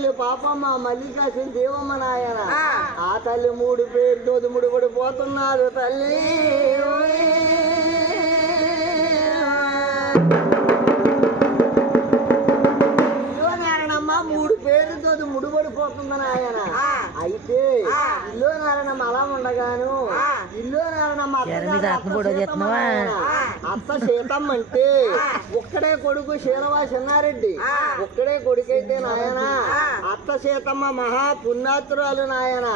తల్లి పాపమ్మ మల్లికాసిన దేవమ్మ నాయన ఆ తల్లి 3 పేరుతో ముడిపడిపోతున్నారు తల్లి. నారాయణమ్మ 3 పేరుతో ముడిపడిపోతుందని ఆయన. అయితే ఇల్లు నారాయణమ్మ అలా ఉండగాను ఇల్లు నారాయణమ్మ అత్త సీతమ్మ అంటే ఒక్కడే కొడుకు శీలవా చిన్నారెడ్డి. ఒక్కడే కొడుకైతే నాయన అత్త సీతమ్మ మహా పుణ్యాతురాలు నాయన.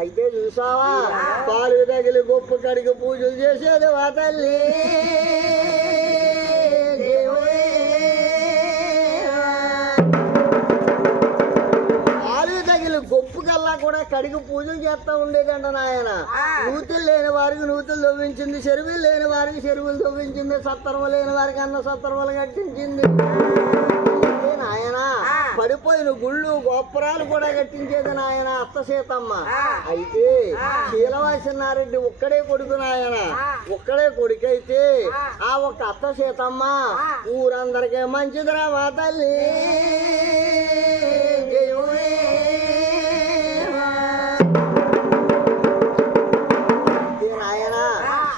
అయితే చూసావా పాలు తగిలి గొప్ప కడిగి పూజలు చేసేది వా తల్లి. గొప్పు కల్లా కూడా కడిగి పూజలు చేస్తా ఉండేదంట నాయన. నూతులు లేని వారికి నూతులు తవ్వించింది, చెరువులు లేని వారికి చెరువులు తవ్వించింది, సత్తర్వలు లేని వారికి అన్న సత్తర్వలు కట్టించింది నాయన. పడిపోయిన గుళ్ళు గోపురాలు కూడా కట్టించేది నాయన అత్త సీతమ్మ. అయితే శీలవాసినారెడ్డి ఒక్కడే కొడుకు నాయన. ఒక్కడే కొడుకైతే ఆ ఒక్క అత్త సీతమ్మ ఊరందరికీ మంచిదిరా మా తల్లి.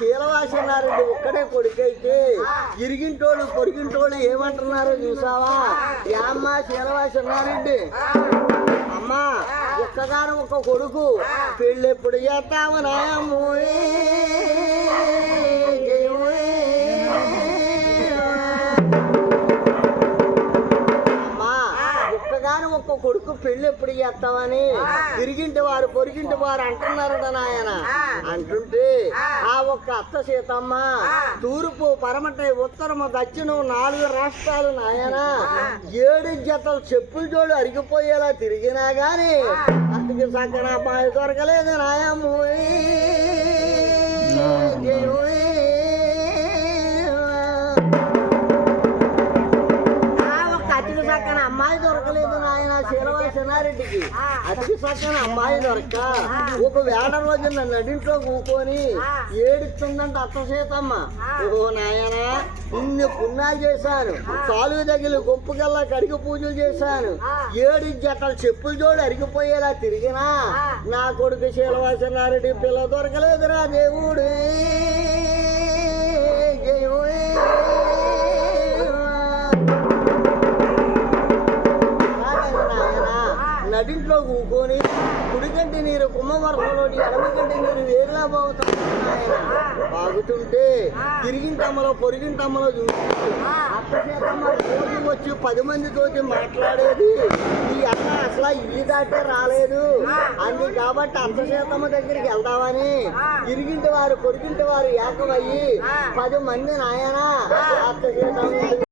శీలవాసినారెడ్డి ఒక్కడే కొడుకైతే ఇరిగింటోళ్ళు పొరిగింటోళ్ళు ఏమంటున్నారో చూసావా? అమ్మ శీలవాసినారెడ్డి అమ్మా ఒక్కగాను ఒక్క కొడుకు పెళ్ళెప్పుడు చేస్తావు నాయమ్మో. ఒక్క కొడుకు పెళ్లి ఎప్పుడు చేస్తామని తిరిగింటి వారు పొరిగింటి వారు అంటున్నారట నాయన. అంటుంటే ఆ ఒక్క అత్త సీతమ్మ తూర్పు పరమట ఉత్తరము దక్షిణం 4 రాష్ట్రాలు నాయన 7 జతలు చెప్పుల జోడు అరిగిపోయేలా తిరిగినా గాని అతనికి సక్కన పాయ దొరకలేదు నాయమ్మ. అతికి సక్కన అమ్మాయి దొరకలేదు నాయన శీలవాసినారెడ్డికి. అతికి సక్కన అమ్మాయి దొరక ఒక వేడ రోజున నడింట్లో కూకొని ఏడుస్తుందంట అత్త సీతమ్మ. ఓ నాయన ఇన్ని పుణ్యాలు చేశాను, కాలువ దగ్గర గొప్పకల్లా కడిగి పూజలు చేశాను, 7 జతలు చెప్పుల జోడు అరిగిపోయేలా తిరిగినా నా కొడుకు శీలవాసినారెడ్డి పిల్ల దొరకలేదురా దేవుడు. నడింట్లో కూకొని కుడికంటి నీరు కుమ్మవరసలో ఎడమకంటి నీరు వేరులా బాగుతుంటే తిరిగింటమ్మలో పొరిగింటమ్మలో చూసి అత్త సీతమ్మ రోజు వచ్చి 10 మందితో మాట్లాడేది. ఈ అన్న అసలు ఇల్లు దాటే రాలేదు అంది కాబట్టి అత్త సీతమ్మ దగ్గరికి వెళ్దామని తిరిగింటి వారు పొరిగింటి వారు ఏకమయ్యి 10 మంది నాయన అత్త సీతమ్మ